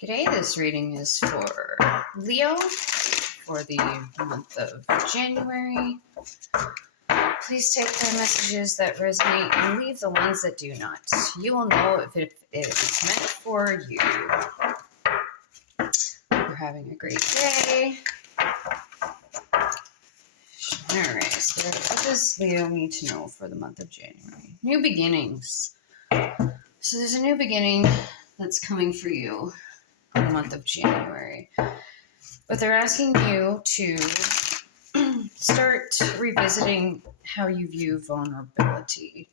G'day, this reading is for Leo for the month of January. Please take the messages that resonate and leave the ones that do not. You will know if it is meant for you. We're having a great day. Alright, so what does Leo need to know for the month of January? New beginnings. So there's a new beginning that's coming for you in the month of January. But they're asking you to start revisiting how you view vulnerability,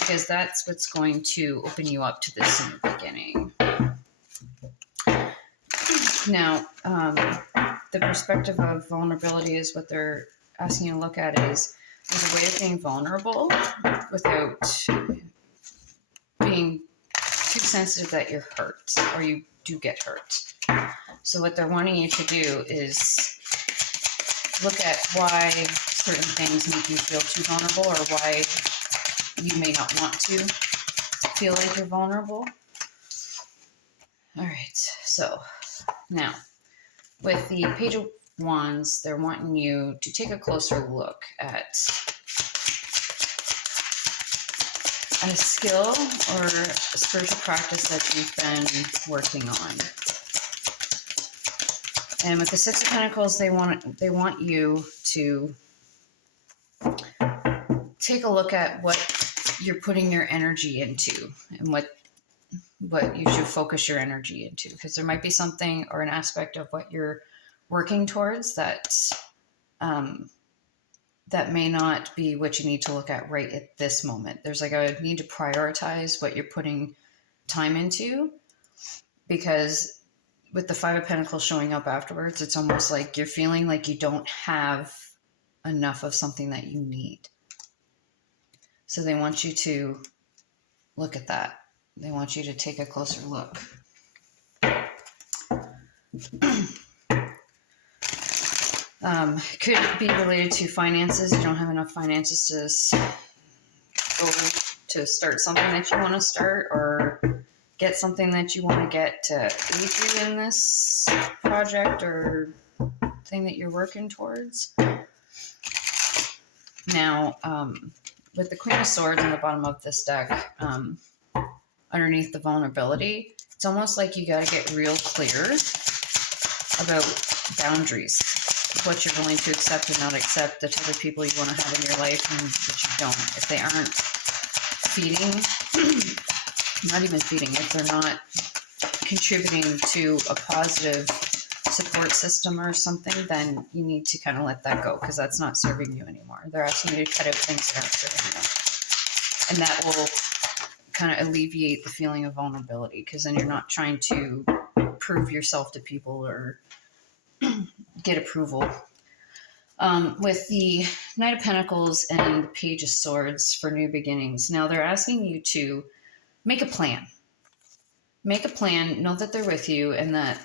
because that's what's going to open you up to this new beginning. Now, the perspective of vulnerability is what they're asking you to look at is a way of being vulnerable without being too sensitive that you're hurt or you do get hurt. So what they're wanting you to do is look at why certain things make you feel too vulnerable or why you may not want to feel like you're vulnerable. All right, so now with the Page of Wands, they're wanting you to take a closer look at a skill or a spiritual practice that you've been working on. And with the Six of Pentacles, they want you to take a look at what you're putting your energy into and what you should focus your energy into, because there might be something or an aspect of what you're working towards that that may not be what you need to look at right at this moment. There's like a need to prioritize what you're putting time into, because with the Five of Pentacles showing up afterwards, it's almost like you're feeling like you don't have enough of something that you need. So they want you to look at that. They want you to take a closer look. Could be related to finances. You don't have enough finances to go to start something that you want to start or get something that you want to get to aid you in this project or thing that you're working towards. Now, with the Queen of Swords on the bottom of this deck, underneath the vulnerability, it's almost like you got to get real clear about boundaries, what you're willing to accept and not accept, the type of people you want to have in your life and that you don't. If they aren't feeding, not even feeding, if they're not contributing to a positive support system or something, then you need to kind of let that go, because that's not serving you anymore. They're asking you to cut out things that aren't serving you. And that will kind of alleviate the feeling of vulnerability, because then you're not trying to prove yourself to people or get approval. With the Knight of Pentacles and the Page of Swords for new beginnings, now they're asking you to make a plan. Make a plan, know that they're with you and that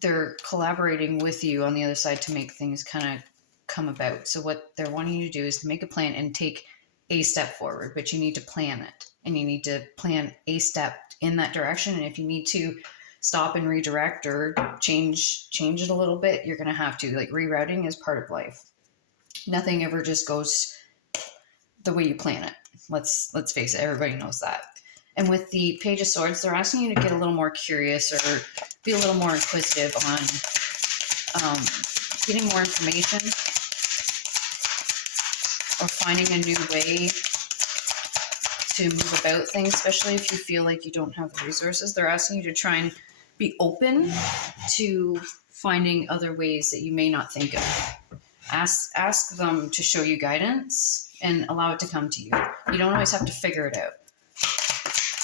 they're collaborating with you on the other side to make things kind of come about. So what they're wanting you to do is to make a plan and take a step forward, but you need to plan it. And you need to plan a step in that direction. And if you need to stop and redirect or change it a little bit, you're going to have to. Like, rerouting is part of life. Nothing ever just goes the way you plan it. Let's face it, everybody knows that. And with the Page of Swords, they're asking you to get a little more curious or be a little more inquisitive on getting more information or finding a new way to move about things, especially if you feel like you don't have the resources. They're asking you to try and be open to finding other ways that you may not think of. Ask them to show you guidance and allow it to come to you. You don't always have to figure it out,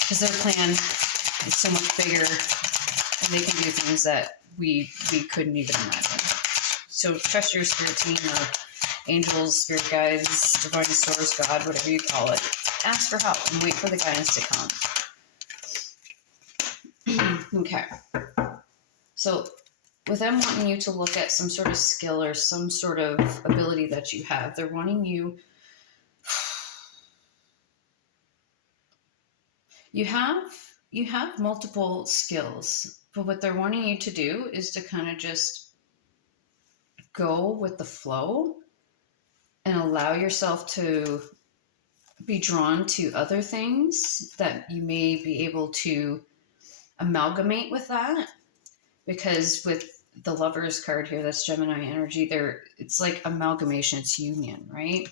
because their plan is so much bigger and they can do things that we couldn't even imagine. So trust your spirit team or angels, spirit guides, divine source, God, whatever you call it. Ask for help and wait for the guidance to come. Okay. So with them wanting you to look at some sort of skill or some sort of ability that you have, they're wanting you... You have multiple skills But what they're wanting you to do is to kind of just go with the flow and allow yourself to be drawn to other things that you may be able to amalgamate with that. Because with the Lovers card here, that's Gemini energy, it's like amalgamation, it's union, right?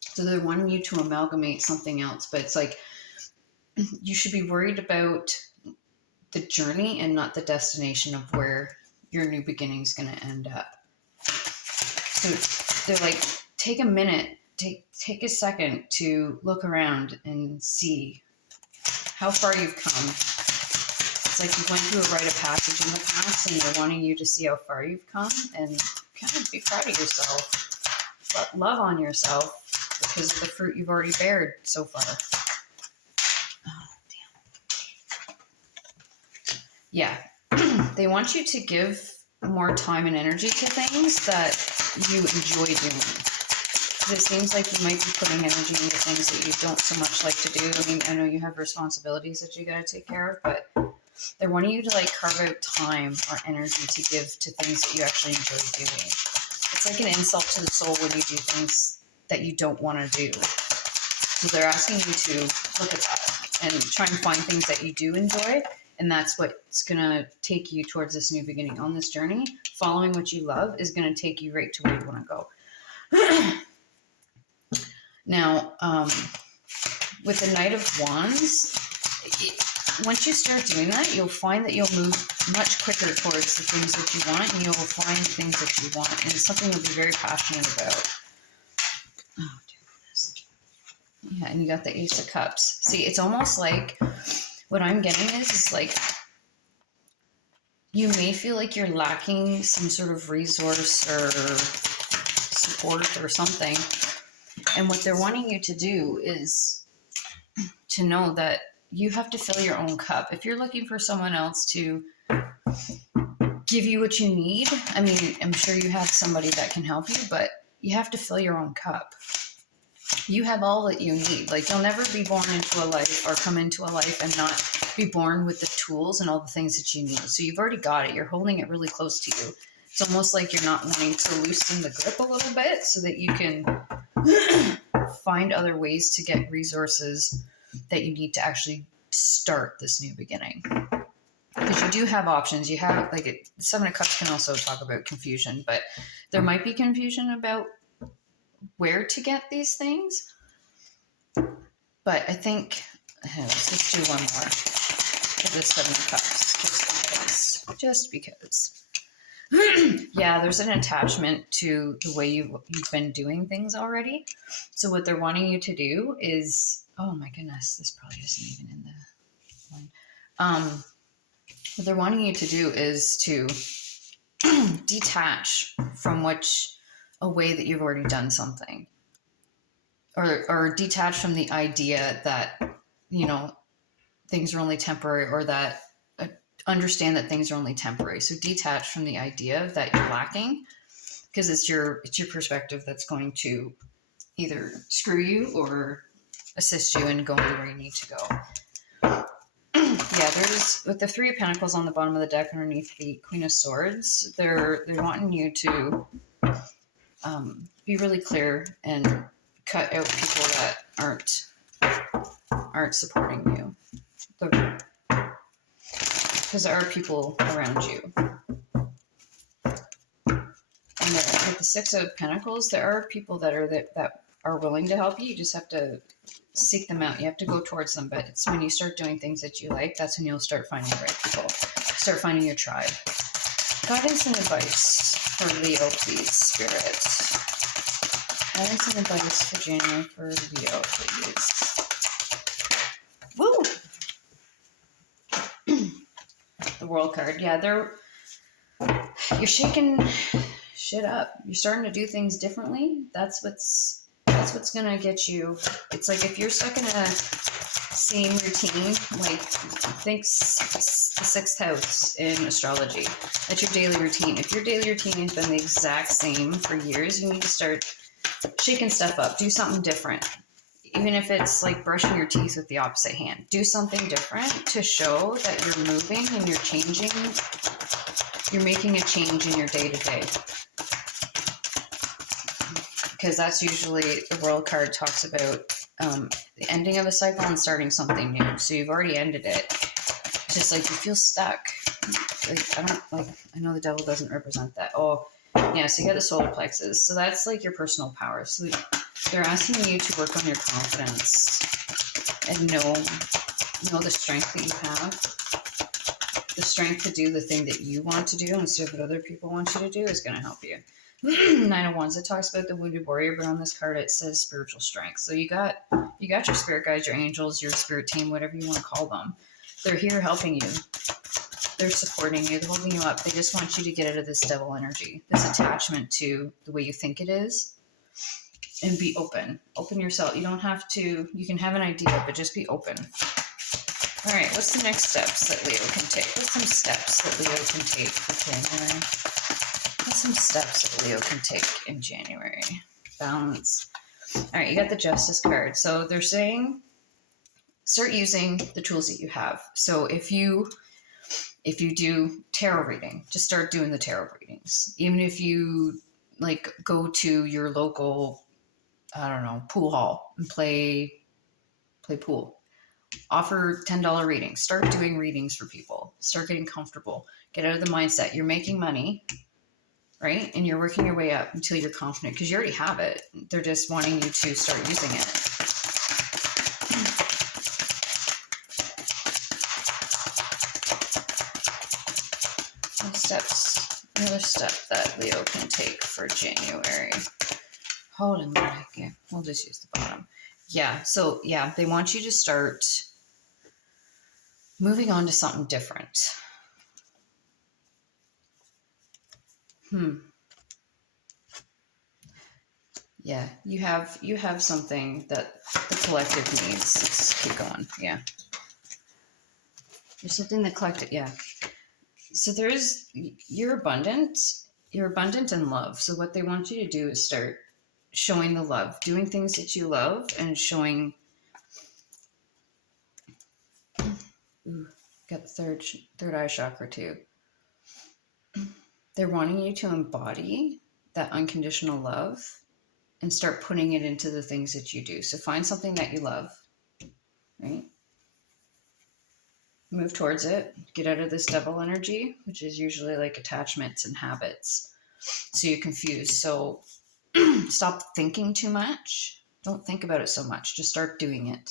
So they're wanting you to amalgamate something else, but it's like you should be worried about the journey and not the destination of where your new beginning is going to end up. So they're like, take a minute, take a second to look around and see how far you've come. It's like you went through a rite of passage in the past, and they're wanting you to see how far you've come and kind of be proud of yourself. But love on yourself because of the fruit you've already bared so far. Yeah, they want you to give more time and energy to things that you enjoy doing. Because it seems like you might be putting energy into things that you don't so much like to do. I mean, I know you have responsibilities that you got to take care of, but they're wanting you to like carve out time or energy to give to things that you actually enjoy doing. It's like an insult to the soul when you do things that you don't want to do. So they're asking you to look at that and try and find things that you do enjoy. And that's what's going to take you towards this new beginning on this journey. Following what you love is going to take you right to where you want to go. Now, with the Knight of Wands, once you start doing that, you'll find that you'll move much quicker towards the things that you want, and you'll find things that you want. And it's something you'll be very passionate about. Oh, dear. Yeah, and you got the Ace of Cups. See, it's almost like what I'm getting is like you may feel like you're lacking some sort of resource or support or something. And what they're wanting you to do is to know that you have to fill your own cup. If you're looking for someone else to give you what you need, I mean, I'm sure you have somebody that can help you, but you have to fill your own cup. You have all that you need. Like, you'll never be born into a life or come into a life and not be born with the tools and all the things that you need. So you've already got it. You're holding it really close to you. It's almost like you're not wanting to loosen the grip a little bit so that you can find other ways to get resources that you need to actually start this new beginning. Because you do have options. You have, like, Seven of Cups can also talk about confusion, but there might be confusion about where to get these things. But I think, let's just do one more for the Seven of Cups, just because. Yeah, there's an attachment to the way you've been doing things already. So what they're wanting you to do is, oh my goodness, this probably isn't even in the one. What they're wanting you to do is to detach from a way that you've already done something, or detach from the idea that, you know, things are only temporary, or that understand that things are only temporary. So detach from the idea that you're lacking, because it's your perspective that's going to either screw you or assist you in going where you need to go. Yeah, there's, with the Three of Pentacles on the bottom of the deck underneath the Queen of Swords, they're wanting you to be really clear and cut out people that aren't supporting you. Because there are people around you. And with the Six of Pentacles, there are people that are willing to help you. You just have to seek them out. You have to go towards them. But it's when you start doing things that you like, that's when you'll start finding the right people. Start finding your tribe. Guidance and advice for Leo, please, Spirit. Guidance and advice for January for Leo, please. Woo! The World card. Yeah, you're shaking shit up. You're starting to do things differently. That's what's gonna get you. It's like if you're stuck in a same routine, like, think the sixth house in astrology. That's your daily routine. If your daily routine has been the exact same for years, you need to start shaking stuff up. Do something different. Even if it's like brushing your teeth with the opposite hand, do something different to show that you're moving and you're changing. You're making a change in your day-to-day. Because that's usually the World card talks about the ending of a cycle and starting something new. So you've already ended it. It's just like you feel stuck. Like I know the devil doesn't represent that. Oh, yeah. So you got the solar plexus. So that's like your personal power. So they're asking you to work on your confidence and know the strength that you have. The strength to do the thing that you want to do instead of what other people want you to do is going to help you. Nine of Wands, it talks about the wounded warrior, but on this card it says spiritual strength. So you got your spirit guides, your angels, your spirit team, whatever you want to call them. They're here helping you. They're supporting you. They're holding you up. They just want you to get out of this devil energy, this attachment to the way you think it is, and be open. Open yourself. You don't have to. You can have an idea, but just be open. All right. What's the next steps that Leo can take? What's some steps that Leo can take for January? Some steps that Leo can take in January. Balance. All right, you got the Justice card. So they're saying start using the tools that you have. So if you do tarot reading, just start doing the tarot readings. Even if you like go to your local, I don't know, pool hall and play pool. Offer $10 readings. Start doing readings for people. Start getting comfortable. Get out of the mindset. You're making money. Right? And you're working your way up until you're confident because you already have it. They're just wanting you to start using it. Another step that Leo can take for January. Hold on. Okay, we'll just use the bottom. Yeah. So yeah, they want you to start moving on to something different. Yeah, you have something that the collective needs. Let's keep going. Yeah. There's something the collective, yeah. So you're abundant in love. So what they want you to do is start showing the love, doing things that you love and showing, got the third eye chakra too. They're wanting you to embody that unconditional love and start putting it into the things that you do. So find something that you love, right? Move towards it. Get out of this devil energy, which is usually like attachments and habits. So you're confused. So stop thinking too much. Don't think about it so much. Just start doing it.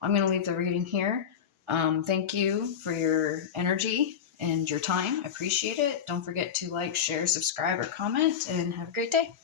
I'm going to leave the reading here. Thank you for your energy and your time. I appreciate it. Don't forget to like, share, subscribe, or comment, and have a great day.